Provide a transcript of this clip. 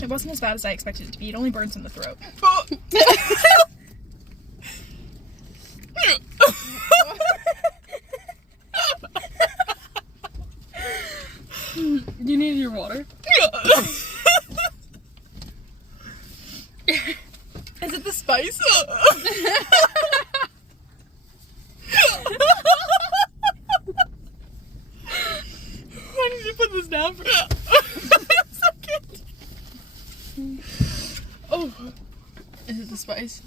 It wasn't as bad as I expected it to be. It only burns in the throat. Do you need your water? Is it the spice? Why did you put this down for? So good. Oh. Is it the spice?